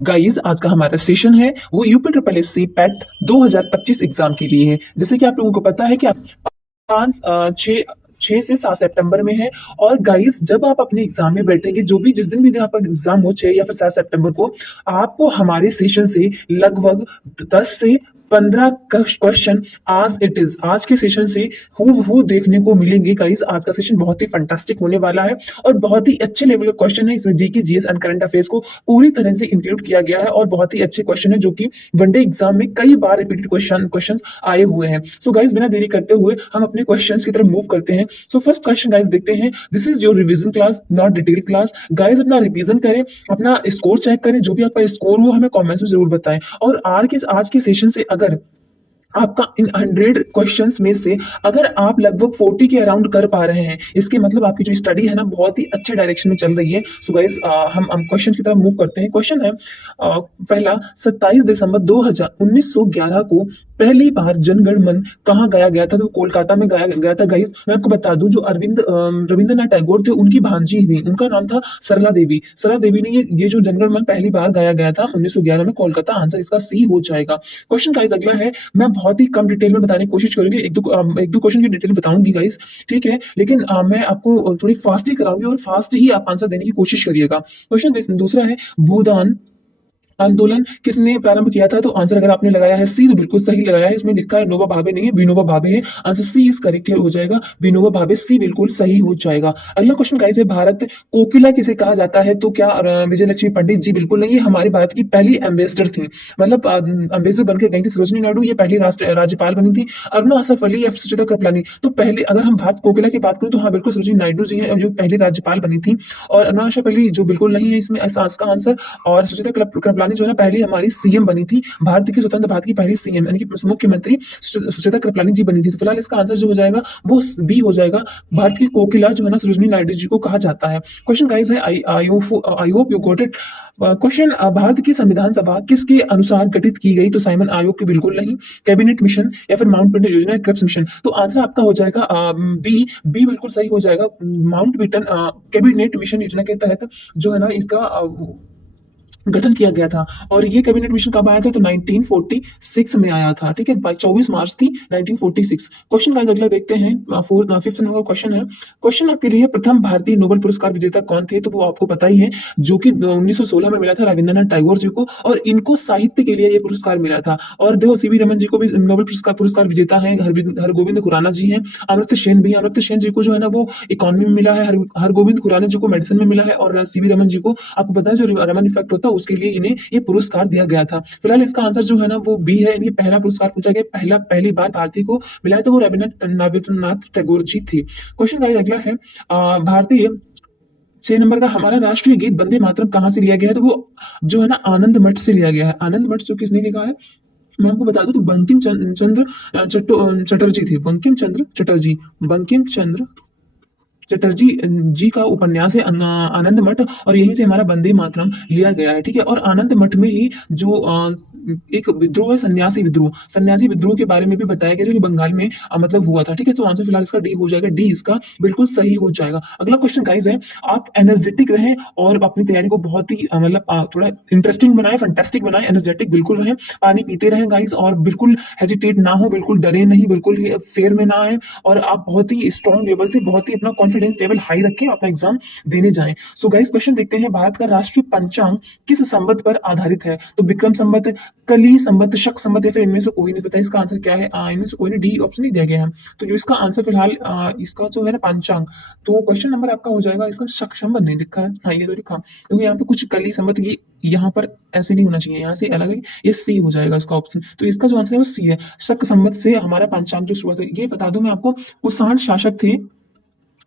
Guys आज का हमारा सेशन है वो UP triple S C PET 2025 exam के लिए है। जैसे कि आप लोगों को पता है कि आप 6 से 7 सितंबर में है। और गाइस जब आप अपने एग्जाम में बैठेंगे, जो भी जिस दिन भी दिन आपका एग्जाम हो 6 या फिर 7 सितंबर को, आपको हमारे सेशन से लगभग 10 से 15 क्वेश्चन आज के सेशन से हूबहू देखने को मिलेंगे। गाइस आज का सेशन बहुत ही फंटास्टिक होने वाला है और बहुत ही अच्छे लेवल का क्वेश्चन है। इसमें GK GS and current affairs को पूरी तरह से इंक्लूड किया गया है और बहुत ही अच्छे क्वेश्चन है जो कि वनडे एग्जाम में कई बार रिपीटेड क्वेश्चंस आए हुए हैं। सो गाइस बिना देरी करते हुए हम अपने क्वेश्चंस की तरफ मूव करते हैं। सो फर्स्ट क्वेश्चन गाइस देखते हैं। This is your revision class, not detail class. Guys अपना रिवीजन करें, अपना स्कोर चेक करें। जो भी आपका स्कोर हो हमें कमेंट्स में जरूर बताएं। और आज के सेशन से अगर आपका इन 100 क्वेश्चंस में से अगर आप लगभग 40 के अराउंड कर पा रहे हैं, इसके मतलब आपकी जो स्टडी है ना बहुत ही अच्छे डायरेक्शन में चल रही है। सो गाइस हम क्वेश्चन की तरफ मूव करते हैं। क्वेश्चन है पहला, 27 दिसंबर 1911 को पहली बार जनगण मन कहाँ गाया गया था? तो कोलकाता में गाया गया था। गाइस मैं आपको बता दूं, जो रविंद्रनाथ टैगोर थे उनकी भांजी थी, उनका नाम था सरला देवी। सरला देवी ने ये जो जनगण मन पहली बार गाया गया था 1911 में कोलकाता। आंसर इसका सी हो जाएगा। क्वेश्चन गाइस अगला है। मैं बहुत ही कम डिटेल में बताने की कोशिश करूंगी, एक दो क्वेश्चन की डिटेल बताऊंगी गाइस, ठीक है, लेकिन मैं आपको थोड़ी फास्टली कराऊंगी और फास्ट ही आप आंसर देने की कोशिश करिएगा। क्वेश्चन दूसरा है, भूदान आंदोलन किसने प्रारंभ किया था? तो आंसर अगर आपने लगाया है सी तो बिल्कुल सही लगाया है। इसमें लिखा है विनोबा भावे नहीं है, विनोबा भावे है। आंसर सी इज करेक्ट हो जाएगा, विनोबा भावे। सी बिल्कुल सही हो जाएगा। अगला क्वेश्चन गाइस है, भारत कोकिला किसे कहा जाता है? तो क्या विजय लक्ष्मी पंडित जी? बिल्कुल नहीं, ये हमारे भारत की पहली एम्बेसडर थी, मतलब एम्बेसडर बनकर गई थी सरोजिनी नायडू। ये पहली राज्यपाल बनी थी। अरुणा असफ अली या सुचिता कृपलानी? तो पहले अगर हम भारत कोकिला की बात करें तो हाँ बिल्कुल सरोजिनी नायडू जी है जो पहली राज्यपाल बनी थी। और अरुणा असफ अली जो बिल्कुल नहीं है इसमें का आंसर। और सुचिता कृपलानी जो है ना पहली हमारी सीएम बनी थी, भारत की स्वतंत्र भारत की पहली सीएम यानी कि मुख्यमंत्री सुचिता कृपलानी जी बनी थी। तो फिलहाल इसका आंसर जो हो जाएगा वो बी हो जाएगा। भारत की कोकिला जो है ना सरोजिनी नायडू जी को कहा जाता है। क्वेश्चन गाइस है, I hope you got it. Question, Bharat की संविधान सभा किसके अनुसार गठित की गई? तो साइमन आयोग की बिल्कुल नहीं, कैबिनेट मिशन या फिर माउंट बेटन योजना, क्रिप्स मिशन? तो आंसर आपका हो जाएगा बी। बी बिल्कुल सही हो जाएगा। माउंट बेटन कैबिनेट मिशन योजना के तहत जो है ना इसका गठन किया गया था। और ये कैबिनेट मिशन कब आया था? तो 1946 में आया था, ठीक है, 24 मार्च थी 1946। क्वेश्चन का अगला देखते हैं। फिफ्थ नंबर क्वेश्चन है। क्वेश्चन आपके लिए, प्रथम भारतीय नोबेल पुरस्कार विजेता कौन थे? तो वो आपको पता ही है, जो कि 1916 में मिला था रविंद्रनाथ टैगोर जी को, और इनको साहित्य के लिए ये पुरस्कार मिला था। और देखो सीवी रमन जी को भी नोबेल पुरस्कार विजेता है, हरगोविंद खुराना जी हैं, अमर्त्य सेन भी। अमर्त्य सेन जी को जो है ना वो इकोनॉमी में मिला है, हरगोविंद खुराना जी को मेडिसिन में मिला है, और सीवी रमन जी को आपको पता है जो रमन इफेक्ट होता है उसके लिए इन्हें ये पुरस्कार दिया गया था। फिलहाल इसका आंसर जो है ना वो बी है। इनके पहला पुरस्कार पूछा गया, पहली बार भारतीय को मिला है तो वो रविंद्रनाथ टैगोर जी थे। क्वेश्चन का अगला है, भारतीय 6 नंबर का, हमारा राष्ट्रीय गीत वंदे मातरम कहाँ से लिया गया है? तो वो जो है ना आनंद मठ से लिया गया है। आनंद मठ जो किसने लिखा है मैं आपको बता दूं तो बंकिम चंद्र चटर्जी थे। बंकिम चंद्र चटर्जी जी का उपन्यास है आनंद मठ, और यहीं से हमारा वंदे मातरम लिया गया है, ठीक है। और आनंद मठ में ही जो एक विद्रोह है, सन्यासी विद्रोह के बारे में भी बताया गया जो बंगाल में मतलब हुआ था, ठीक है। तो आंसर फिलहाल इसका डी हो जाएगा, डी इसका बिल्कुल सही हो जाएगा। अगला क्वेश्चन गाइस है, आप एनर्जेटिक रहें और अपनी तैयारी को बहुत ही मतलब थोड़ा इंटरेस्टिंग बनाए, फंटेस्टिक बनाए, एनर्जेटिक बिल्कुल रहें, पानी पीते रहें गाइस, और बिल्कुल हेजिटेट ना हो, बिल्कुल डरे नहीं, बिल्कुल फेयर में ना आए, और आप बहुत ही स्ट्रॉन्ग लेवल से, बहुत ही अपना कॉन्फिडेंस लेवल हाई रखें, अपना एग्जाम देने जाएं। सो गाइस क्वेश्चन देखते हैं, भारत का राष्ट्रीय पंचांग किस संवत पर आधारित है? तो विक्रम संवत, कली संवत, शक संवत, या फिर इनमें से कोई नहीं पता। इसका आंसर क्या है? इनमें से कोई नहीं, डी ऑप्शन नहीं दिया गया है। तो जो इसका आंसर फिलहाल इसका जो है ना पंचांग, तो क्वेश्चन नंबर आपका हो जाएगा, इसका शक संवत नहीं लिखा है, हाँ ये तो लिखा, क्योंकि यहाँ पे कुछ कली संवत ये यहाँ पर ऐसे नहीं होना चाहिए, यहाँ से अलग है, ये सी हो जाएगा इसका ऑप्शन। तो इसका जो आंसर है वो सी है। शक संवत से हमारा पंचांग जो शुरुआत है, ये बता दूं मैं आपको, कुषाण शासक थे,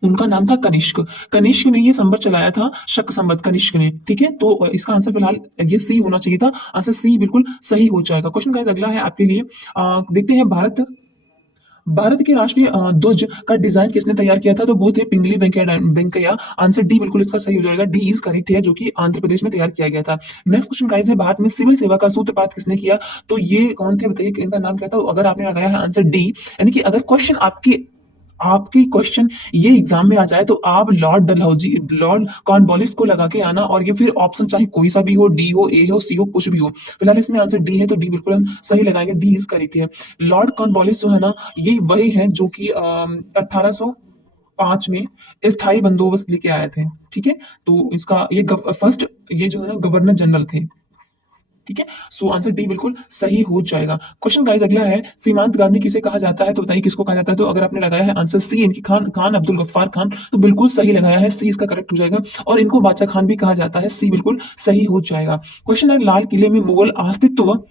उनका नाम था कनिष्क। कनिष्क ने ये संवत चलाया था, शक संवत, कनिष्क ने, ठीक है। तो इसका आंसर फिलहाल ये सी होना चाहिए था। आंसर सी बिल्कुल सही हो जाएगा। क्वेश्चन गाइस अगला है आपके लिए, देखते हैं, भारत के राष्ट्रीय ध्वज का डिजाइन किसने तैयार किया था? तो वो थे पिंगली वेंकैया। आंसर डी बिल्कुल इसका सही हो जाएगा, डी इज करेक्ट है, जो कि आंध्र प्रदेश में तैयार किया गया था। नेक्स्ट क्वेश्चन गाइस है, भारत में सिविल सेवा का सूत्रपात किसने किया? तो ये कौन थे बताइए, इनका नाम क्या था? अगर आपने लगाया है आंसर डी, यानी कि अगर क्वेश्चन आपके आपकी क्वेश्चन ये एग्जाम में आ जाए तो आप लॉर्ड डलहौजी, लॉर्ड कॉर्नवालिस को लगा के आना, और ये फिर ऑप्शन चाहे कोई सा भी हो, डी हो, ए हो, सी हो, कुछ भी हो। फिलहाल इसमें आंसर डी है, तो डी बिल्कुल हम सही लगाएंगे, डी इज करेक्ट है। लॉर्ड कॉर्नवालिस जो है ना, ये वही है जो कि 1805 में स्थायी बंदोबस्त लेके आए थे। ठीक है, तो इसका ये फर्स्ट, ये जो है ना गवर्नर जनरल थे। ठीक है, सो आंसर डी बिल्कुल सही हो जाएगा। क्वेश्चन गाइस अगला है, सीमांत गांधी किसे कहा जाता है, तो बताइए किसको कहा जाता है। तो अगर आपने लगाया है आंसर सी, इनकी खान अब्दुल गफ्फार खान, तो बिल्कुल सही लगाया है, सी इसका करेक्ट हो जाएगा। और इनको बादशाह खान भी कहा जाता है, सी बिल्कुल सही हो जाएगा। क्वेश्चन है, लाल किले में मुगल अस्तित्व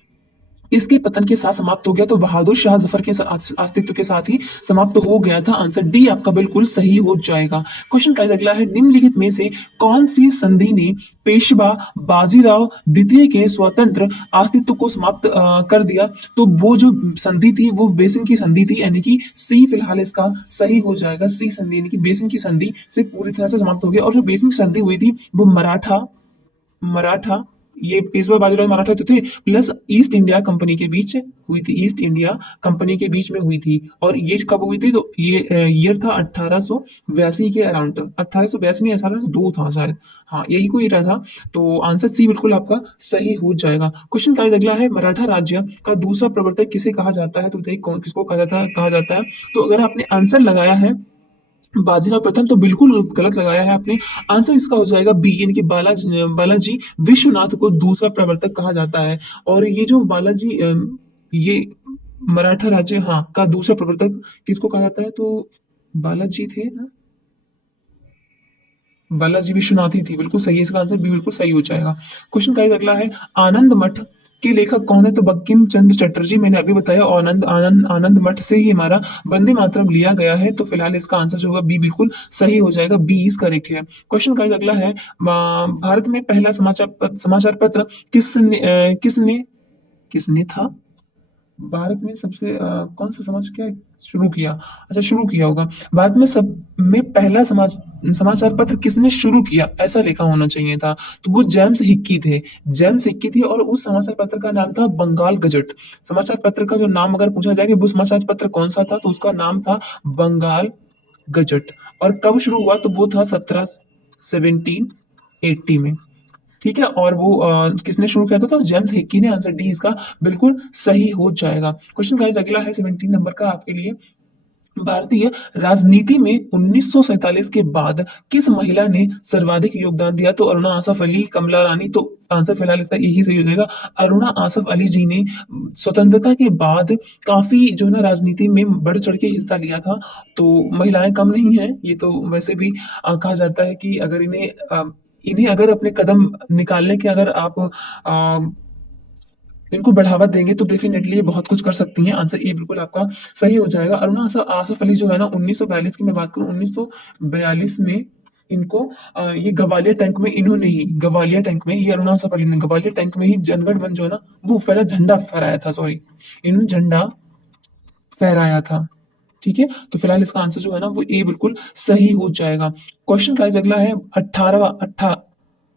इसके पतन के साथ समाप्त हो गया, तो बहादुर शाह जफर के अस्तित्व के साथ ही समाप्त हो गया था। आंसर डी आपका बिल्कुल सही हो जाएगा। क्वेश्चन का अगला है, निम्नलिखित में से कौन सी संधि ने पेशवा बाजीराव द्वितीय के स्वतंत्र अस्तित्व को समाप्त कर दिया। तो वो जो संधि थी वो बेसिन की संधि थी, यानी कि सी फिलहाल इसका सही हो जाएगा। सी संधि यानी कि बेसिन की संधि से पूरी तरह से समाप्त हो गया। और जो बेसिन की संधि हुई थी वो मराठा मराठा ये पेशवा बाजीराव मराठा तो थे, प्लस ईस्ट इंडिया कंपनी के बीच हुई थी, ईस्ट इंडिया कंपनी के बीच में हुई थी। और ये कब हुई थी, तो ये ईयर था 1882 के अराउंड, 1882 नहीं, 1802 था शायद, हाँ यही कोई ईयर था। तो आंसर सी बिल्कुल आपका सही हो जाएगा। क्वेश्चन का अगला है, मराठा राज्य का दूसरा प्रवर्तक किसे कहा जाता है, तो बताइए कौन किसको कहा जाता है। तो अगर आपने आंसर लगाया है बाजीराव प्रथम, तो बिल्कुल गलत लगाया है आपने। आंसर इसका हो जाएगा बी, यानी कि बालाजी विश्वनाथ को दूसरा प्रवर्तक कहा जाता है। और ये जो बालाजी ये मराठा राज्य हाँ का दूसरा प्रवर्तक किसको कहा जाता है, तो बालाजी थे ना, बालाजी विश्वनाथ ही थी, बिल्कुल सही है, इसका आंसर बी बिल्कुल सही हो जाएगा। क्वेश्चन का अगला है, आनंद मठ के लेखक कौन है, तो बंकिम चंद्र चटर्जी, मैंने अभी बताया, आनंद आनंद आनंद मठ से ही हमारा वंदे मातरम लिया गया है। तो फिलहाल इसका आंसर जो होगा बी बिल्कुल सही हो जाएगा, बी इज करेक्ट है। क्वेश्चन का अगला है, भारत में पहला समाचार पत्र किसने था, भारत में सबसे कौन सा समाज क्या शुरू किया, अच्छा शुरू किया होगा। भारत में सब में पहला समाचार पत्र किसने शुरू किया, ऐसा लिखा होना चाहिए था। तो वो जेम्स हिक्की थे, जेम्स हिक्की थी। और उस समाचार पत्र का नाम था बंगाल गजट। समाचार पत्र का जो नाम अगर पूछा जाए कि वो समाचार पत्र कौन सा था, तो उसका नाम था बंगाल गजट। और कब शुरू हुआ, तो वो था 1780 में। ठीक है, और वो किसने शुरू किया था, तो जेम्स हिक्की ने। आंसर डी इसका बिल्कुल सही हो जाएगा। क्वेश्चन गाइस अगला है 17 नंबर का आपके लिए, भारतीय राजनीति में 1947 के बाद किस महिला ने सर्वाधिक योगदान दिया, तो अरुणा आसफ अली, कमला रानी। तो आंसर फिलहाल इसका यही सही हो जाएगा, अरुणा आसफ अली जी ने स्वतंत्रता के बाद काफी जो है ना राजनीति में बढ़ चढ़ के हिस्सा लिया था। तो महिलाएं कम नहीं है, ये तो वैसे भी कहा जाता है कि अगर इन्हें अगर अपने कदम निकालने के अगर आप इनको बढ़ावा देंगे तो डेफिनेटली ये बहुत कुछ कर सकती हैं। आंसर ए बिल्कुल आपका सही हो जाएगा। अरुणा आसफ अली जो है ना 1942 की मैं बात करूं, 1942 में इनको ये गवालियर टैंक में इन्होंने ही गवालियर टैंक में ये अरुणा आसफ अली ने गवालियर टैंक में ही जनगण मन जो है ना वो पहला झंडा फहराया था, सॉरी इन्होंने झंडा फहराया था। ठीक है, तो फिलहाल इसका आंसर जो है ना वो ए बिल्कुल सही हो जाएगा। क्वेश्चन गाइस अगला है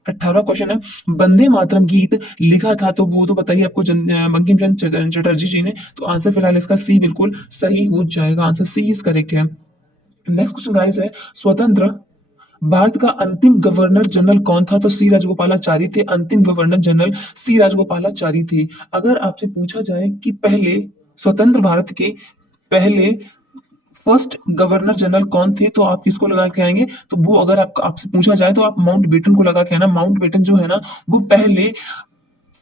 18वां क्वेश्चन है, वंदे मातरम गीत लिखा था, तो वो तो बताइए आपको बंकिम चंद्र चटर्जी जी ने। तो आंसर फिलहाल इसका सी बिल्कुल सही हो जाएगा, आंसर सी इज करेक्ट है। नेक्स्ट क्वेश्चन गाइस है, स्वतंत्र भारत का अंतिम गवर्नर जनरल कौन था, तो सी राजगोपालाचारी थे। अंतिम गवर्नर जनरल सी राजगोपालाचारी थे। अगर आपसे पूछा जाए कि पहले स्वतंत्र भारत के पहले फर्स्ट गवर्नर जनरल कौन थे, तो आप किसको लगा के आएंगे, तो वो अगर आपसे पूछा जाए तो आप माउंट बेटन को लगा के आना। माउंट बेटन जो है ना वो पहले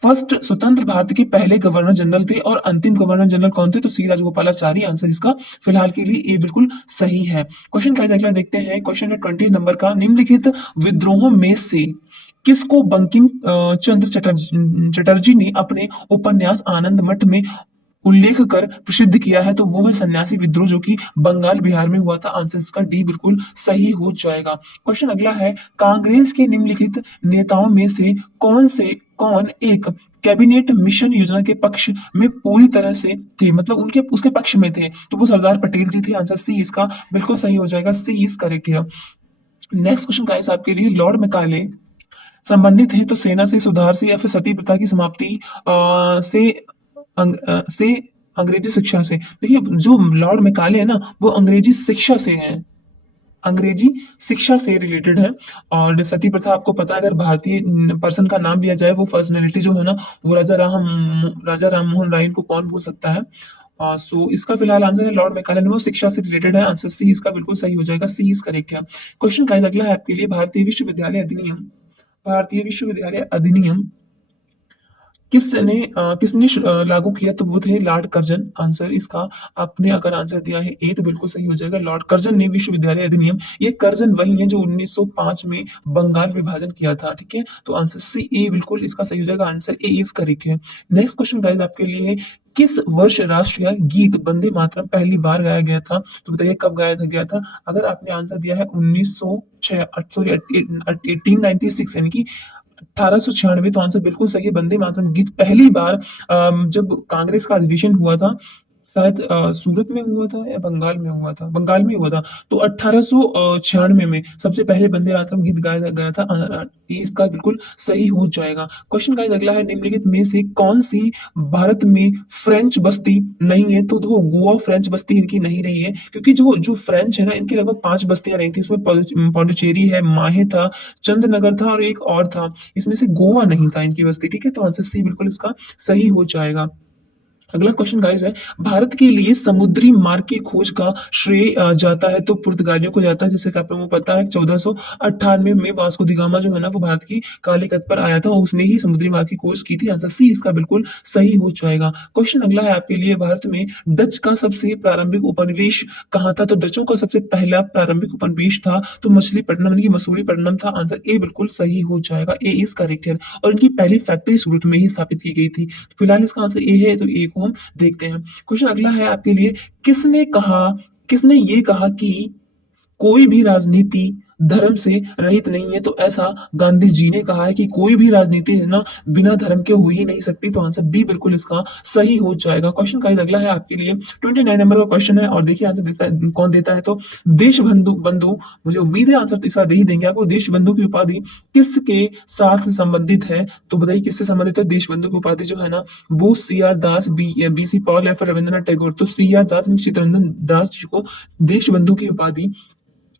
फर्स्ट स्वतंत्र भारत के पहले गवर्नर जनरल थे। और अंतिम गवर्नर जनरल कौन थे, तो सी राजगोपालाचारी। आंसर इसका फिलहाल के लिए ए बिल्कुल सही है। क्वेश्चन का अगला देखते हैं, क्वेश्चन है 20 नंबर का, निम्नलिखित विद्रोहों में से किसको बंकिम चंद्र चटर्जी ने अपने उपन्यास आनंद मठ में उल्लेख कर प्रसिद्ध किया है, तो वो है सन्यासी विद्रोह जो कि बंगाल बिहार में हुआ था। आंसर इसका डी बिल्कुल सही हो जाएगा। क्वेश्चन अगला है, कांग्रेस के निम्नलिखित नेताओं में से कौन एक कैबिनेट मिशन योजना के पक्ष में पूरी तरह से थे, मतलब उनके उसके पक्ष में थे, तो वो सरदार पटेल जी थे। आंसर सी इसका बिल्कुल सही हो जाएगा, सी इज करेक्ट है। नेक्स्ट क्वेश्चन गाइस आपके लिए, लॉर्ड मैकाले संबंधित हैं तो सेना से सुधार से या फिर सती प्रथा की समाप्ति से अंग्रेजी शिक्षा से। देखिए जो लॉर्ड मैकाले है ना वो अंग्रेजी शिक्षा से है, अंग्रेजी शिक्षा से रिलेटेड है। और सती प्रथा आपको पता है, अगर भारतीय पर्सन का नाम लिया जाए वो पर्सनैलिटी जो है ना वो राजा राम मोहन राय को कौन भूल सकता है। सो इसका फिलहाल आंसर है लॉर्ड मैकाले, वो शिक्षा से रिलेटेड है। आंसर सी इसका बिल्कुल सही हो जाएगा, सी इज करेक्ट है। क्वेश्चन का अगला है आपके लिए, भारतीय विश्वविद्यालय अधिनियम किसने लागू किया, तो वो थे लॉर्ड कर्जन। आंसर इसका आपने अगर आंसर दिया है ए तो बिल्कुल सही हो जाएगा, लॉर्ड कर्जन ने विश्वविद्यालय अधिनियम, ये कर्जन वही है जो 1905 में बंगाल विभाजन किया था, ठीक है। तो आंसर सी ए बिल्कुल इसका सही हो जाएगा, आंसर ए इज करेक्ट है। नेक्स्ट क्वेश्चन गाइस आपके लिए, किस वर्ष राष्ट्रीय गीत वंदे मातरम पहली बार गाया गया था, तो बताइए कब गाया गया था। अगर आपने आंसर दिया है 1906 सॉरी 1896 यानी कि 1896, तो आंसर बिल्कुल सही है। वंदे मातरम गीत पहली बार जब कांग्रेस का अधिवेशन हुआ था, शायद सूरत में हुआ था या बंगाल में हुआ था। तो 1896 में सबसे पहले वंदे मातरम गीत गाया गया था। ये इसका बिल्कुल सही हो जाएगा। क्वेश्चन गाइस अगला है, निम्नलिखित में से कौन सी भारत में फ्रेंच बस्ती नहीं है, तो गोवा फ्रेंच बस्ती इनकी नहीं रही है, क्योंकि जो जो फ्रेंच है ना इनकी लगभग 5 बस्तियां रही थी, उसमें पौंडीचेरी है, माहे था, चंद्रनगर था और एक और था, इसमें से गोवा नहीं था इनकी बस्ती, ठीक है। तो आंसर सी बिल्कुल इसका सही हो जाएगा। अगला क्वेश्चन गाइस है, भारत के लिए समुद्री मार्ग की खोज का श्रेय जाता है तो पुर्तगालियों को जाता है, जैसे कि आप लोगों को पता है 1498 में वास्को दी गामा जो है ना वो भारत की काली कत पर आया था और उसने ही समुद्री मार्ग की खोज की थी। आंसर सी इसका बिल्कुल सही हो जाएगा। क्वेश्चन अगला है आपके लिए, भारत में डच का सबसे प्रारंभिक उपनिवेश कहाँ था, तो डचों का सबसे पहला प्रारंभिक उपनिवेश था तो मछलीपट्टनम यानी कि मसूलीपट्टनम था। आंसर ए बिल्कुल सही हो जाएगा, ए इज करेक्ट है। और इनकी पहली फैक्ट्री सूरत में ही स्थापित की गई थी। फिलहाल इसका आंसर ए है, तो ए को हम देखते हैं। क्वेश्चन अगला है आपके लिए, किसने ये कहा कि कोई भी राजनीति धर्म से रहित नहीं है, तो ऐसा गांधी जी ने कहा है कि कोई भी राजनीति है ना बिना धर्म के हो ही नहीं सकती। तो आंसर बी बिल्कुल इसका सही हो जाएगा। क्वेश्चन का अगला है आपके लिए 29 नंबर का क्वेश्चन है और देखिए आंसर देता है कौन देता है, तो देश बंधु बंधु, मुझे उम्मीद है आंसर इसका दे ही देंगे आपको। देश बंधु की उपाधि किसके साथ संबंधित है, तो बताइए किससे संबंधित है। देश बंधु की उपाधि जो है ना वो सी आर दास, बी सी पॉल या फिर रविंद्रनाथ टैगोर। तो सी आर दास चित्तरंजन दास जी को देश बंधु की उपाधि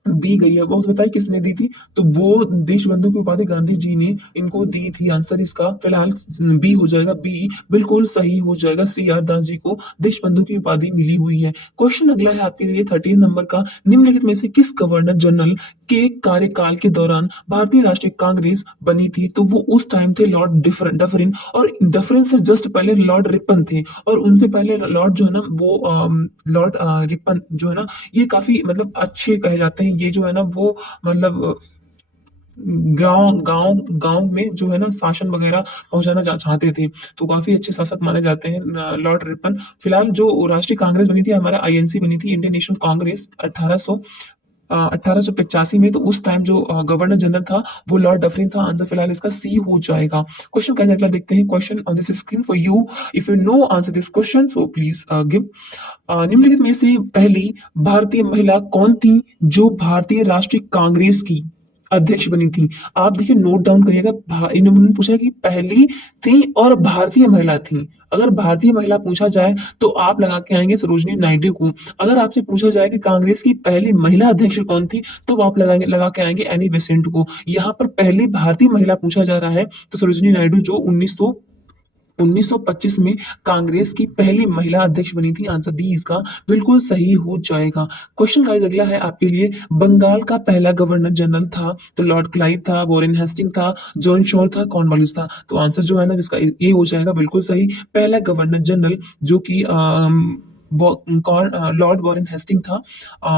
दी गई है। वो बताइए किसने दी थी, तो वो देश बंधु की उपाधि गांधी जी ने इनको दी थी। आंसर इसका फिलहाल बी हो जाएगा, बी बिल्कुल सही हो जाएगा। सी आर दास जी को देश बंधु की उपाधि मिली हुई है। क्वेश्चन अगला है आपके लिए 13 नंबर का, निम्नलिखित में से किस गवर्नर जनरल के कार्यकाल के दौरान भारतीय राष्ट्रीय कांग्रेस बनी थी, तो वो उस टाइम थे लॉर्ड डफरिन, और डफरिन से जस्ट पहले लॉर्ड रिपन थे, और उनसे पहले लॉर्ड जो है ना वो लॉर्ड रिपन जो है ना ये काफी मतलब अच्छे कहे जाते हैं। ये जो है ना वो मतलब गांव गांव गांव में जो है ना शासन वगैरह पहुंचाना चाहते थे, तो काफी अच्छे शासक माने जाते हैं लॉर्ड रिपन। फिलहाल जो राष्ट्रीय कांग्रेस बनी थी हमारा आईएनसी बनी थी, इंडियन नेशनल कांग्रेस 1885 में, तो उस टाइम जो गवर्नर जनरल था वो लॉर्ड डफरिन था। आंसर फिलहाल इसका सी हो जाएगा। क्वेश्चन का अगला देखते हैं, question on this screen for you, if you know answer this question so please give. निम्नलिखित में से पहली भारतीय महिला कौन थी जो भारतीय राष्ट्रीय कांग्रेस की अध्यक्ष बनी थी। आप देखिए नोट डाउन करिएगा, इन्होंने पूछा कि पहली थी और भारतीय महिला थी। अगर भारतीय महिला पूछा जाए तो आप लगा के आएंगे सरोजनी नायडू को। अगर आपसे पूछा जाए कि कांग्रेस की पहली महिला अध्यक्ष कौन थी, तो आप लगा के आएंगे एनी बेसेंट को। यहाँ पर पहली भारतीय महिला पूछा जा रहा है तो सरोजनी नायडू जो 1925 में कांग्रेस की पहली महिला अध्यक्ष बनी थी। आंसर डी इसका बिल्कुल सही हो जाएगा। क्वेश्चन गाइस अगला है आपके लिए, बंगाल का पहला गवर्नर जनरल था तो लॉर्ड क्लाइव था, वॉरेन हेस्टिंग था, जॉन शॉर था, कॉर्नवालिस था। तो आंसर जो है ना इसका ये हो जाएगा बिल्कुल सही, पहला गवर्नर जनरल जो कि लॉर्ड वॉरेन हेस्टिंग था।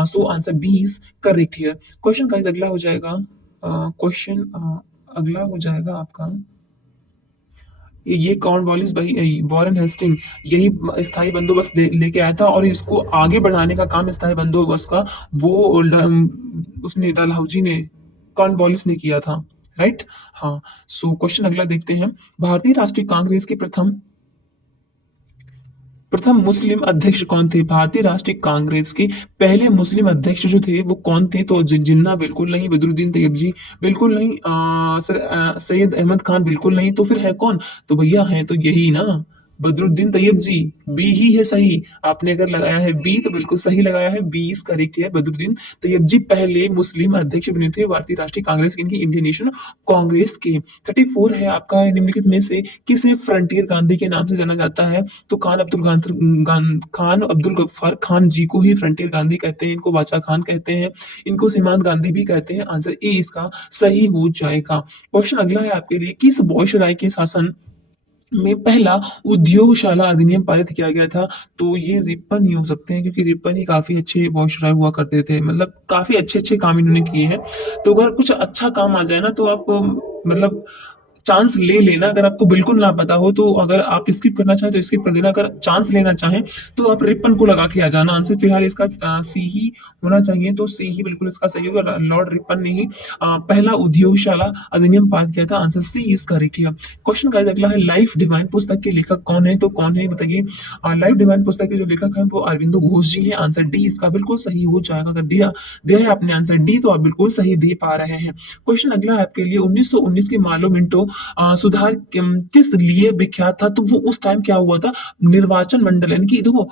So answer B is correct here. Question guys अगला हो जाएगा, क्वेश्चन अगला हो जाएगा आपका, ये कॉर्नवालिस भाई वॉरेन हेस्टिंग यही स्थायी बंदोबस्त लेके आया था और इसको आगे बढ़ाने का काम स्थायी बंदोबस्त का वो उसने डलहौजी ने कॉर्नवालिस ने किया था, राइट। हाँ, सो क्वेश्चन अगला देखते हैं, भारतीय राष्ट्रीय कांग्रेस के प्रथम मुस्लिम अध्यक्ष कौन थे। भारतीय राष्ट्रीय कांग्रेस के पहले मुस्लिम अध्यक्ष जो थे वो कौन थे, तो जिन्ना बिल्कुल नहीं, बदरुद्दीन तैयब जी बिल्कुल नहीं, सैयद अहमद खान बिल्कुल नहीं, तो फिर है कौन, तो भैया है तो यही ना बदरुद्दीन तैयब जी, बी ही है सही। आपने अगर लगाया है बी तो बिल्कुल सही लगाया है, बी इज करेक्ट है। बदरुद्दीन तैयब जी पहले मुस्लिम अध्यक्ष बने थे भारतीय राष्ट्रीय कांग्रेस के, इनकी इंडियन नेशनल कांग्रेस के। 34 है आपका, निम्नलिखित में से किसे फ्रंटियर गांधी के नाम से जाना जाता है? तो खान अब्दुल गफ्फार खान जी को ही फ्रंटियर गांधी कहते हैं, इनको बादशाह खान कहते हैं, इनको सीमांत गांधी भी कहते हैं। आंसर ए इसका सही हो जाएगा। क्वेश्चन अगला है आपके लिए, किस बॉयशराय के शासन में पहला उद्योगशाला अधिनियम पारित किया गया था? तो ये रिपन ही हो सकते हैं, क्योंकि रिपन ही काफी अच्छे बॉयशराय हुआ करते थे, मतलब काफी अच्छे अच्छे काम इन्होंने किए हैं। तो अगर कुछ अच्छा काम आ जाए ना तो आप मतलब चांस ले लेना। अगर आपको बिल्कुल ना पता हो तो अगर आप स्किप करना चाहें तो स्किप कर देना, अगर चांस लेना चाहें तो आप रिपन को लगा के आ जाना। आंसर फिलहाल इसका सी ही होना चाहिए, तो सी ही बिल्कुल इसका सही होगा। लॉर्ड रिपन ने ही पहला उद्योगशाला अधिनियम पास किया था। आंसर सी इज करेक्ट है। क्वेश्चन का अगला है, लाइफ डिवाइन पुस्तक के लेखक कौन है? तो कौन है बताइए। लाइफ डिवाइन पुस्तक के जो लेखक हैं वो अरविंदो घोष जी हैं। आंसर डी इसका बिल्कुल सही हो जाएगा। अगर दिया दिया है आपने आंसर डी तो आप बिल्कुल सही दे पा रहे हैं। क्वेश्चन अगला है आपके लिए, 1919 के मार्लो मिंटो सुधार किस लिए विख्यात था? तो वो उस टाइम क्या हुआ था, निर्वाचन मंडल, यानी कि देखो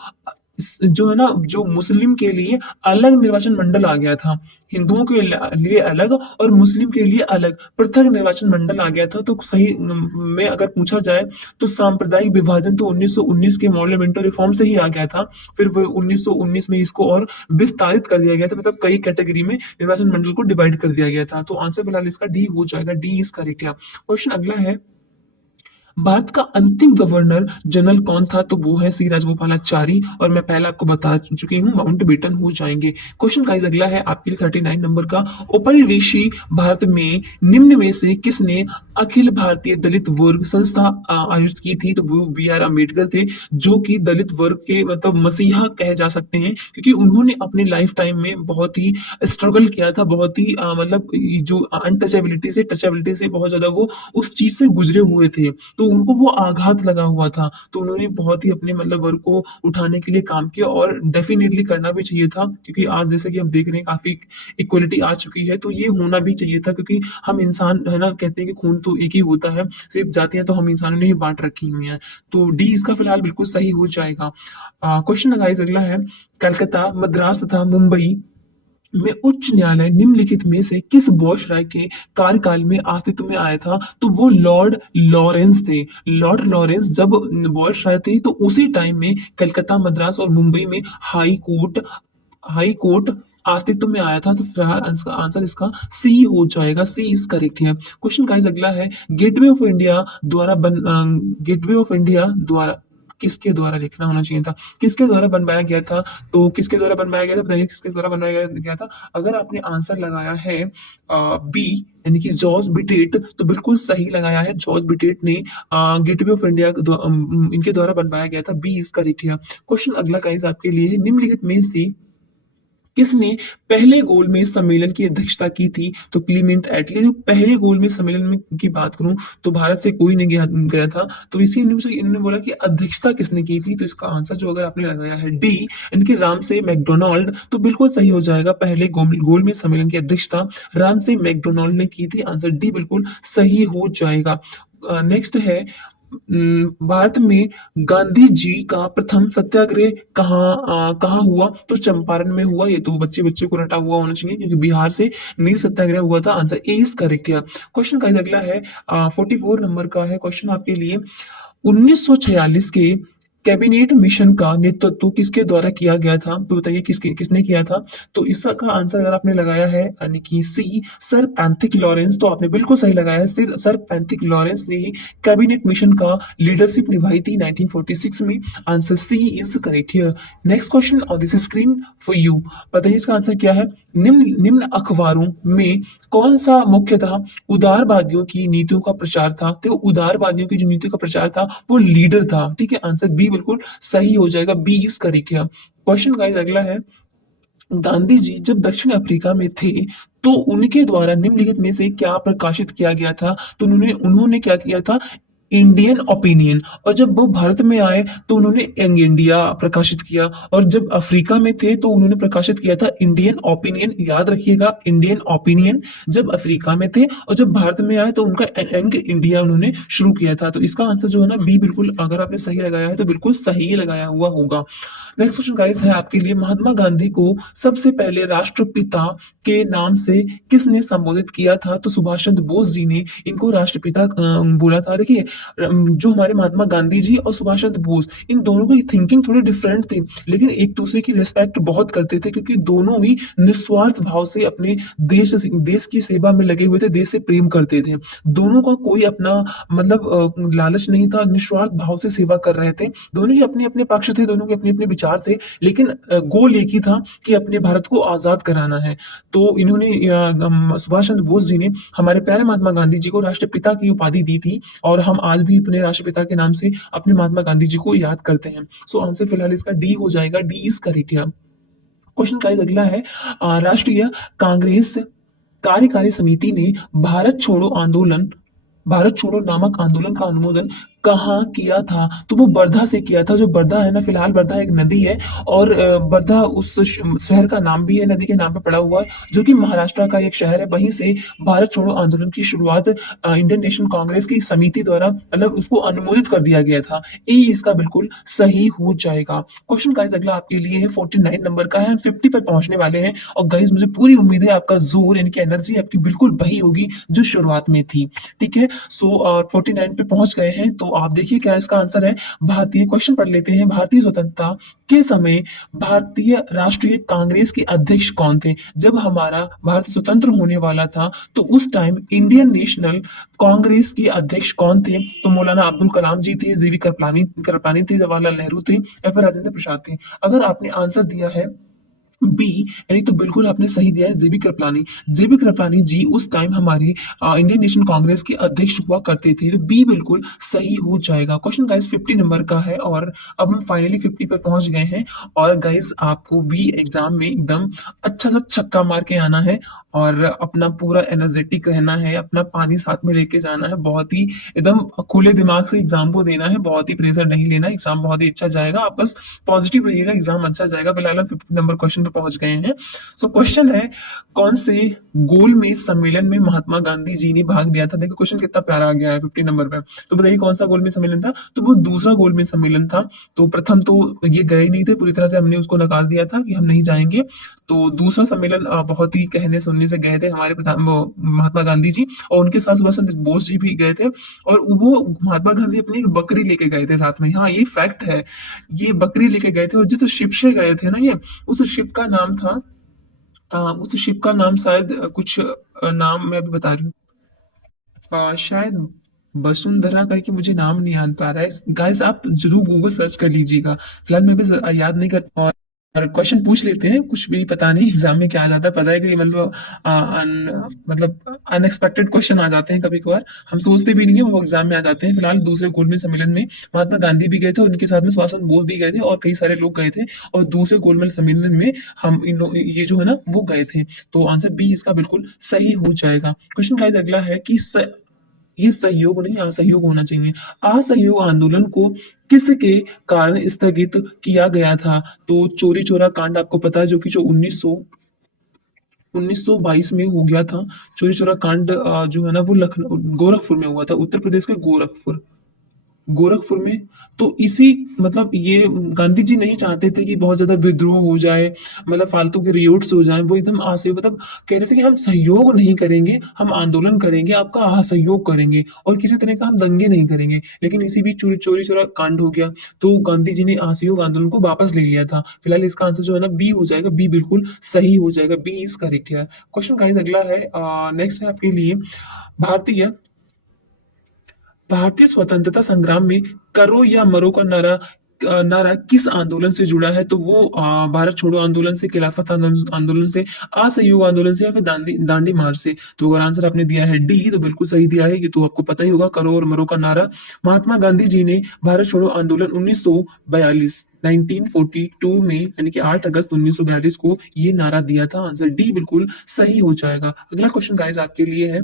जो है ना, जो मुस्लिम के लिए अलग निर्वाचन मंडल आ गया था, हिंदुओं के लिए अलग और मुस्लिम के लिए अलग पृथक निर्वाचन मंडल आ गया था। तो सही में अगर पूछा जाए तो सांप्रदायिक विभाजन तो 1919 के मॉर्लेमेंटो रिफॉर्म से ही आ गया था। फिर वो 1919 में इसको और विस्तारित कर दिया गया था, मतलब कई कैटेगरी में निर्वाचन मंडल को डिवाइड कर दिया गया था। तो आंसर फिलहाल इसका डी हो जाएगा, डी इज करेक्ट। क्वेश्चन अगला है, भारत का अंतिम गवर्नर जनरल कौन था? तो वो है सी राजगोपालाचारी, और मैं पहले आपको बता चुकी हूँ, माउंट बेटन हो जाएंगे। क्वेश्चन का अगला है आपके लिए 39 नंबर का, औपनिवेशी भारत में निम्न में से किसने अखिल भारतीय दलित वर्ग संस्था आयोजित की थी? तो वो बी आर अम्बेडकर थे, जो कि दलित वर्ग के मतलब मसीहा कहे जा सकते हैं, क्योंकि उन्होंने अपने लाइफ टाइम में बहुत ही स्ट्रगल किया था, बहुत ही मतलब जो अनटचेबिलिटी से टचेबिलिटी से बहुत ज्यादा वो उस चीज से गुजरे हुए थे, तो उनको वो आघात लगा हुआ था। तो उन्होंने बहुत ही अपने मतलब वर्ग को उठाने के लिए काम किया, और डेफिनेटली करना भी चाहिए था, क्योंकि आज जैसे कि हम देख रहे हैं काफी इक्वलिटी आ चुकी है, तो ये होना भी चाहिए था, क्योंकि हम इंसान है ना, कहते हैं कि खून तो एक ही होता है, सिर्फ जातियां तो हम इंसानों ने ही बांट रखी हुई हैं। तो डी इसका फिलहाल बिल्कुल सही हो जाएगा। क्वेश्चन गाइस अगला है, कलकत्ता, मद्रास तथा मुंबई में उच्च न्यायालय निम्नलिखित में से किस बॉयशराय के कार्यकाल में अस्तित्व में आया था? तो वो लॉर्ड लॉरेंस थे। लॉर्ड लॉरेंस जब बॉयशराय थे तो उसी टाइम में कलकत्ता, मद्रास और मुंबई में हाई कोर्ट अस्तित्व में आया था। तो फिलहाल आंसर इसका सी हो जाएगा, सी इज करेक्ट है। क्वेश्चन गाइस अगला है, गेटवे ऑफ इंडिया द्वारा किसके द्वारा लिखना होना चाहिए था, किसके द्वारा बनवाया गया था? तो किसके द्वारा बनवाया गया था बताइए, किसके द्वारा बनवाया गया था? अगर आपने आंसर लगाया है बी, यानी कि जॉर्ज बिटेट, तो बिल्कुल सही लगाया है। जॉर्ज बिटेट ने गेटवे ऑफ इंडिया इनके द्वारा बनवाया गया था, बी इज करेक्ट है। क्वेश्चन अगला गाइस आपके लिए, निम्नलिखित में से किसने पहले गोलमेज सम्मेलन की अध्यक्षता की थी? तो क्लीमेंट एटली। तो पहले गोलमेज सम्मेलन में की बात करूं तो भारत से कोई नहीं गया था, तो इसी इन्होंने बोला कि अध्यक्षता किसने की थी? तो इसका आंसर जो अगर आपने लगाया है डी, इनके राम से मैकडोनाल्ड, तो बिल्कुल सही हो जाएगा। पहले गोलमेज सम्मेलन की अध्यक्षता राम से मैकडोनाल्ड ने की थी। आंसर डी बिल्कुल सही हो जाएगा। नेक्स्ट है, भारत में गांधी जी का प्रथम सत्याग्रह कहाँ हुआ? तो चंपारण में हुआ। ये तो बच्चे बच्चे को रटा हुआ होना चाहिए, क्योंकि बिहार से नील सत्याग्रह हुआ था। आंसर ए इज करेक्ट है। क्वेश्चन का अगला है 44 नंबर का है क्वेश्चन आपके लिए, 1946 के कैबिनेट मिशन का नेतृत्व किसके द्वारा किया गया था? तो बताइए किसने किया था? तो इसका आंसर अगर आपने लगाया है यानी कि सी, सर पैंथिक लॉरेंस, तो आपने बिल्कुल सही लगाया है। सर पैंथिक लॉरेंस ने ही कैबिनेट मिशन का लीडरशिप निभाई थी 1946 में। Answer C is correct here. Next question on this screen for you, बताइए इसका आंसर क्या है? निम्न अखबारों में कौन सा मुख्यतः उदारवादियों की नीतियों का प्रचार था? तो उदारवादियों की जो नीतियों का प्रचार था वो लीडर था। ठीक है, आंसर बी बिल्कुल सही हो जाएगा, बी इज करेक्ट है। क्वेश्चन गाइस अगला है, गांधी जी जब दक्षिण अफ्रीका में थे तो उनके द्वारा निम्नलिखित में से क्या प्रकाशित किया गया था? तो उन्होंने क्या किया था? Indian opinion. और जब वो भारत में आए तो उन्होंने यंग इंडिया प्रकाशित किया, और जब अफ्रीका में थे तो उन्होंने प्रकाशित किया था इंडियन ओपिनियन। याद रखिएगा, इंडियन ओपिनियन जब अफ्रीका में थे, और जब भारत में आए तो उनका यंग इंडिया उन्होंने शुरू किया था। तो इसका आंसर जो है ना बी, बिल्कुल अगर आपने सही लगाया है तो बिल्कुल सही लगाया हुआ होगा। नेक्स्ट क्वेश्चन गाइस है आपके लिए, महात्मा गांधी को सबसे पहले राष्ट्रपिता के नाम से किसने संबोधित किया था? तो सुभाष चंद्र बोस जी ने इनको राष्ट्रपिता बोला था। देखिए, जो हमारे महात्मा गांधी जी और सुभाष चंद्र बोस, इन दोनों की थिंकिंग थोड़ी डिफरेंट थी, लेकिन एक दूसरे की रिस्पेक्ट बहुत करते थे, क्योंकि दोनों ही निस्वार्थ भाव से अपने देश की सेवा में लगे हुए थे, देश से प्रेम करते थे। दोनों का कोई अपना मतलब लालच नहीं था, निस्वार्थ भाव से सेवा कर रहे थे। दोनों के अपने अपने पक्ष थे, दोनों के अपने अपने विचार थे, लेकिन गोल एक ही था कि अपने भारत को आजाद कराना है। तो इन्होंने सुभाष चंद्र बोस जी ने हमारे प्यारे महात्मा गांधी जी को राष्ट्रपिता की उपाधि दी थी, और हम आज भी अपने राष्ट्रपिता के नाम से अपने महात्मा गांधी जी को याद करते हैं। सो आंसर फिलहाल इसका डी हो जाएगा, डी इज करेक्ट। क्वेश्चन का अगला है, राष्ट्रीय कांग्रेस कार्यकारी समिति ने भारत छोड़ो नामक आंदोलन का अनुमोदन कहाँ किया था? तो वो वर्धा से किया था। जो वर्धा है ना, फिलहाल वर्धा एक नदी है, और वर्धा उस शहर का नाम भी है, नदी के नाम पे पड़ा हुआ है, जो कि महाराष्ट्र का एक शहर है। वहीं से भारत छोड़ो आंदोलन की शुरुआत इंडियन नेशनल कांग्रेस की समिति द्वारा, मतलब उसको अनुमोदित कर दिया गया था। ए इसका बिल्कुल सही हो जाएगा। क्वेश्चन गाइस अगला आपके लिए है, 49 नंबर का है, 50 पर पहुंचने वाले हैं, और गाइस मुझे पूरी उम्मीद है आपका जोर यानी कि एनर्जी आपकी बिल्कुल वही होगी जो शुरुआत में थी। ठीक है, सो 49 पे पहुंच गए हैं, तो आप देखिए क्या इसका आंसर है। भारतीय क्वेश्चन पढ़ लेते हैं, भारतीय स्वतंत्रता के समय भारतीय राष्ट्रीय कांग्रेस के अध्यक्ष कौन थे? जब हमारा भारत स्वतंत्र होने वाला था तो उस टाइम इंडियन नेशनल कांग्रेस के अध्यक्ष कौन थे? तो मौलाना अब्दुल कलाम जी थे, जीवी कृपलानी थे, जवाहरलाल नेहरू थे, या फिर राजेंद्र प्रसाद थे। अगर आपने आंसर दिया है बी, यानी तो बिल्कुल आपने सही दिया है, जेबी कृपलानी। जेबी कृपलानी जी उस टाइम हमारी इंडियन नेशनल कांग्रेस के अध्यक्ष हुआ करते थे, तो बी बिल्कुल सही हो जाएगा। क्वेश्चन गाइस 50 नंबर का है, और अब हम फाइनली 50 पर पहुंच गए हैं। और गाइस आपको बी एग्जाम में एकदम अच्छा सा छक्का मार के आना है, और अपना पूरा एनर्जेटिक रहना है, अपना पानी साथ में लेके जाना है, बहुत ही एकदम खुले दिमाग से एग्जाम को देना है, बहुत ही प्रेशर नहीं लेना, एग्जाम बहुत ही अच्छा जाएगा। आप बस पॉजिटिव रहिएगा, एग्जाम अच्छा जाएगा। फिलहाल हम 50 नंबर क्वेश्चन पे पहुंच गए हैं। सो क्वेश्चन है, कौन से गोलमेज सम्मेलन में महात्मा गांधी जी ने भाग लिया था? देखो क्वेश्चन कितना प्यारा आ गया है 50 नंबर पे। तो बताइए कौन सा गोलमेज सम्मेलन था? तो वो दूसरा गोलमेज सम्मेलन था। तो प्रथम तो ये गए नहीं थे, पूरी तरह से हमने उसको नकार दिया था कि हम नहीं जाएंगे। तो दूसरा सम्मेलन बहुत ही कहने सुनने से गए थे हमारे महात्मा गांधी जी, और उनके साथ सुभाष चंद्र बोस जी भी गए थे, और वो महात्मा गांधी अपनी एक बकरी लेके गए थे साथ में। हाँ, ये फैक्ट है, ये बकरी लेके गए थे, और जिस शिप से गए थे ना ये, उस शिप का नाम था उस शिप का नाम शायद कुछ नाम मैं अभी बता रही हूँ, शायद वसुंधरा करके, मुझे नाम नहीं याद पा रहा है। गाइस आप जरूर गूगल सर्च कर लीजिएगा, फिलहाल मैं भी याद नहीं कर। और क्वेश्चन पूछ लेते हैं, कुछ भी पता नहीं एग्जाम में क्या आ जाता है, पता है कि मतलब मतलब अनएक्सपेक्टेड क्वेश्चन आ जाते हैं कभी कभार, हम सोचते भी नहीं है, वो एग्जाम में आ जाते हैं। फिलहाल दूसरे गोलमेज सम्मेलन में महात्मा गांधी भी गए थे, और उनके साथ में सुभाष चंद्र बोस भी गए थे, और कई सारे लोग गए थे, और दूसरे गोलमेज सम्मेलन में हम ये जो है ना वो गए थे। तो आंसर बी इसका बिल्कुल सही हो जाएगा। क्वेश्चन गाइस अगला है कि ये सहयोग नहीं, असहयोग होना चाहिए। असहयोग आंदोलन को किसके कारण स्थगित किया गया था? तो चोरी चोरा कांड आपको पता है, जो कि जो 1922 में हो गया था। चोरी चोरा कांड जो है ना वो लखनऊ गोरखपुर में हुआ था, उत्तर प्रदेश के गोरखपुर में। तो इसी मतलब ये गांधी जी नहीं चाहते थे कि बहुत ज्यादा विद्रोह हो जाए, मतलब फालतू के रियोट्स हो जाए। वो एकदम असहयोग, मतलब कह रहे थे कि हम सहयोग नहीं करेंगे, हम आंदोलन करेंगे, आपका असहयोग करेंगे, और किसी तरह का हम दंगे नहीं करेंगे। लेकिन इसी बीच चोरी चोरा कांड हो गया, तो गांधी जी ने असहयोग आंदोलन को वापस ले लिया था। फिलहाल इसका आंसर जो है ना बी हो जाएगा, बी बिल्कुल सही हो जाएगा, बी इज करेक्ट है। क्वेश्चन गाइस अगला है, नेक्स्ट है आपके लिए, भारतीय भारतीय स्वतंत्रता संग्राम में करो या मरो का नारा किस आंदोलन से जुड़ा है? तो वो भारत छोड़ो आंदोलन से, खिलाफत आंदोलन से, असहयोग आंदोलन से, या फिर दांडी मार्च से। तो अगर आंसर आपने दिया है डी, तो बिल्कुल सही दिया है, ये तो आपको पता ही होगा, करो और मरो का नारा महात्मा गांधी जी ने भारत छोड़ो आंदोलन 1942 में, यानी कि 8 अगस्त 1942 को ये नारा दिया था। आंसर डी बिल्कुल सही हो जाएगा। अगला क्वेश्चन गाइस आपके लिए है,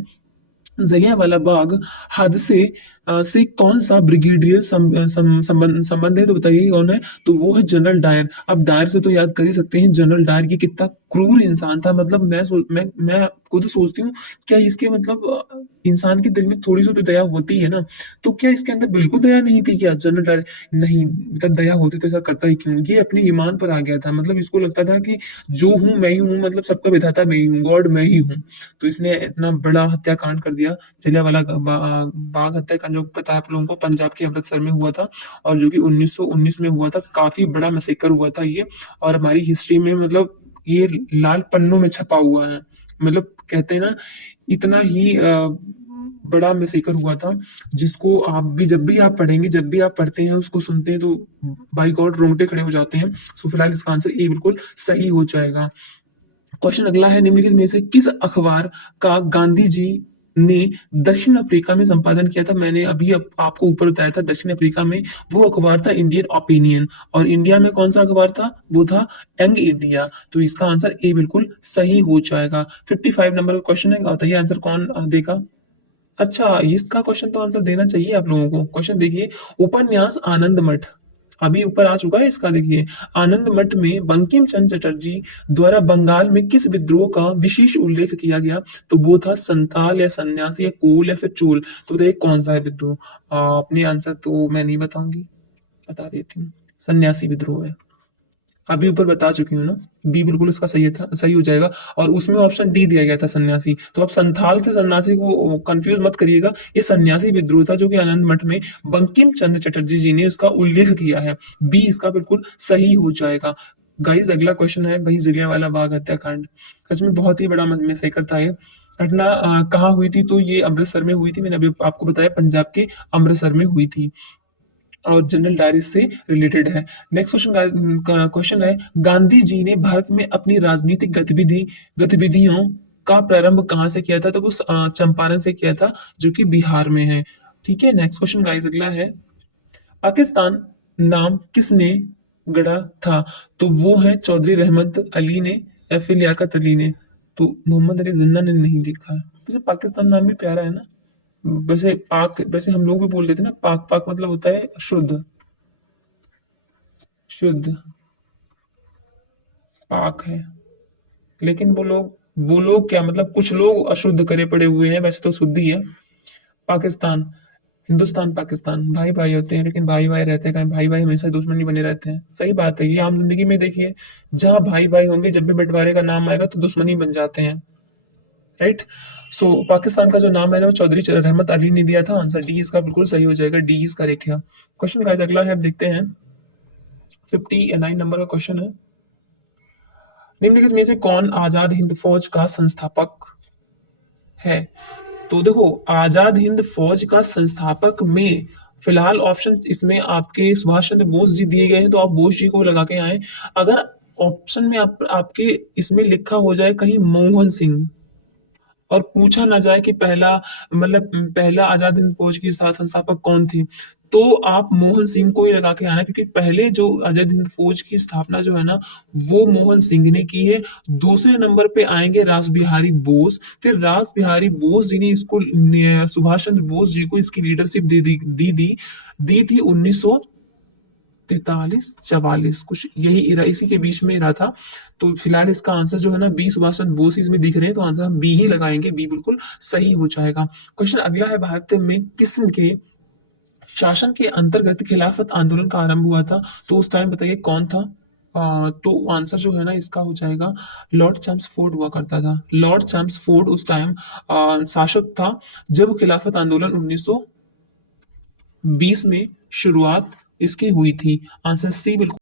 जलियांवाला बाग हादसे से कौन सा ब्रिगेडियर संबंध है, तो बताइए कौन है। तो वो है जनरल डायर। अब डायर से तो याद कर ही सकते हैं, जनरल डायर की कितना क्रूर इंसान था। मतलब मैं खुद सोचती हूँ, क्या इसके मतलब इंसान के दिल में थोड़ी सी तो दया होती है ना, तो क्या इसके अंदर बिल्कुल दया नहीं थी क्या जनरल डायर? नहीं, मतलब दया होती तो ऐसा करता ही क्यों? ये अपने ईमान पर आ गया था। मतलब इसको लगता था कि जो हूँ मैं ही हूँ, मतलब सबका विधाता मैं ही हूँ, गॉड मैं ही हूँ। तो इसने इतना बड़ा हत्याकांड कर दिया। जलियांवाला बाग हत्याकांड जो पता है आप लोगों को, पंजाब के अमृतसर में हुआ था, और जो कि 1919 में हुआ था। काफी बड़ा मैसेकर हुआ था ये, और हमारी हिस्ट्री में मतलब ये लाल पन्नों में छपा हुआ है। मतलब कहते हैं ना, इतना ही बड़ा मैसेकर हुआ था, जिसको आप भी जब भी आप पढ़ेंगे, जब भी आप पढ़ते हैं उसको सुनते हैं, तो बाई गॉड रोंगटे खड़े हो जाते हैं। सो फिलहाल इसका आंसर ए बिल्कुल सही हो जाएगा। क्वेश्चन अगला है, निम्नलिखित में से किस अखबार का गांधी जी ने दक्षिण अफ्रीका में संपादन किया था? मैंने अभी आपको ऊपर बताया था, दक्षिण अफ्रीका में वो अखबार था इंडियन ओपिनियन, और इंडिया में कौन सा अखबार था? वो था यंग इंडिया। तो इसका आंसर ए बिल्कुल सही हो जाएगा। 55 नंबर का क्वेश्चन है, बताइए आंसर कौन देगा? अच्छा, इसका क्वेश्चन तो आंसर देना चाहिए आप लोगों को। क्वेश्चन देखिए, उपन्यास आनंद मठ अभी ऊपर आ चुका है इसका। देखिए, आनंद मठ में बंकिम चंद्र चटर्जी द्वारा बंगाल में किस विद्रोह का विशेष उल्लेख किया गया? तो वो था संताल या सन्यासी या कोल या फिर चोल। तो बताइए कौन सा है विद्रोह? अपने आंसर तो मैं नहीं बताऊंगी, बता देती हूँ, सन्यासी विद्रोह है। अभी ऊपर बता चुकी हूँ ना, बी बिल्कुल इसका सही था, सही हो जाएगा। और उसमें ऑप्शन डी दिया गया था सन्यासी। तो आप संथाल से सन्यासी को कंफ्यूज मत करिएगा, ये सन्यासी विद्रोह था जो कि आनंद मठ में बंकिम चंद्र चटर्जी जी ने इसका उल्लेख किया है। बी इसका बिल्कुल सही हो जाएगा। गाइस अगला क्वेश्चन है भाई, जलियांवाला बाग हत्याकांड सच में बहुत ही बड़ा मैसेकर था ये। घटना कहाँ हुई थी? तो ये अमृतसर में हुई थी। मैंने अभी आपको बताया पंजाब के अमृतसर में हुई थी, और जनरल डायरी से रिलेटेड है। नेक्स्ट क्वेश्चन है, गांधी जी ने भारत में अपनी राजनीतिक गतिविधियों का प्रारंभ कहाँ से किया था? तो वो चंपारण से किया था, जो कि बिहार में है। ठीक है, नेक्स्ट क्वेश्चन गाइस अगला है, पाकिस्तान नाम किसने गढ़ा था? तो वो है चौधरी रहमत अली ने या फिर लियाकत अली ने। तो मोहम्मद अली जिन्ना ने नहीं लिखा है। वैसे पाकिस्तान नाम भी प्यारा है ना। वैसे पाक, वैसे हम लोग भी बोल देते हैं ना, पाक पाक मतलब होता है शुद्ध, शुद्ध पाक है। लेकिन वो लोग क्या, मतलब कुछ लोग अशुद्ध करे पड़े हुए हैं, वैसे तो शुद्ध ही है। पाकिस्तान, हिंदुस्तान पाकिस्तान भाई भाई होते हैं, लेकिन भाई भाई रहते हैं कहीं, भाई भाई हमेशा दुश्मनी बने रहते हैं। सही बात है, ये आम जिंदगी में देखिए, जहां भाई भाई होंगे जब भी बंटवारे का नाम आएगा तो दुश्मनी बन जाते हैं। राइट। सो पाकिस्तान का जो नाम है ना, वो चौधरी रहमत अली ने दिया था। आंसर डी इसका बिल्कुल सही हो जाएगा, डी इज करेक्ट है। क्वेश्चन गाइस अगला है, अब देखते हैं। 59 नंबर का क्वेश्चन है, निम्नलिखित में से कौन आजाद हिंद फौज का संस्थापक है? तो देखो, आजाद हिंद फौज का संस्थापक में फिलहाल ऑप्शन इसमें आपके सुभाष चंद्र बोस जी दिए गए हैं, तो आप बोस जी को लगा के आए। अगर ऑप्शन में आपके इसमें लिखा हो जाए कहीं मोहन सिंह, और पूछा ना जाए कि पहला, मतलब पहला आजाद हिंद फौज की संस्थापक कौन थी, तो आप मोहन सिंह को ही लगा के आना, क्योंकि पहले जो आजाद हिंद फौज की स्थापना जो है ना, वो मोहन सिंह ने की है। दूसरे नंबर पे आएंगे रास बिहारी बोस। फिर रास बिहारी बोस जी ने इसको सुभाष चंद्र बोस जी को इसकी लीडरशिप दी थी 1943-44, कुछ यही इरा, इसी के बीच में रहा था। तो फिलहाल इसका आंसर जो है ना, बी सुभाष चंद्र बोस इसमें दिख रहे हैं, तो आंसर हम बी ही लगाएंगे, बी बिल्कुल सही हो जाएगा। क्वेश्चन अगला है, भारत में किसके शासन के अंतर्गत खिलाफत आंदोलन का आरंभ हुआ था? तो उस टाइम बताइए कौन था? तो आंसर जो है ना इसका हो जाएगा, लॉर्ड चैम्सफोर्ड हुआ करता था। लॉर्ड चैम्सफोर्ड उस टाइम शासक था जब खिलाफत आंदोलन 1920 में शुरुआत इसकी हुई थी। आंसर सी बिल्कुल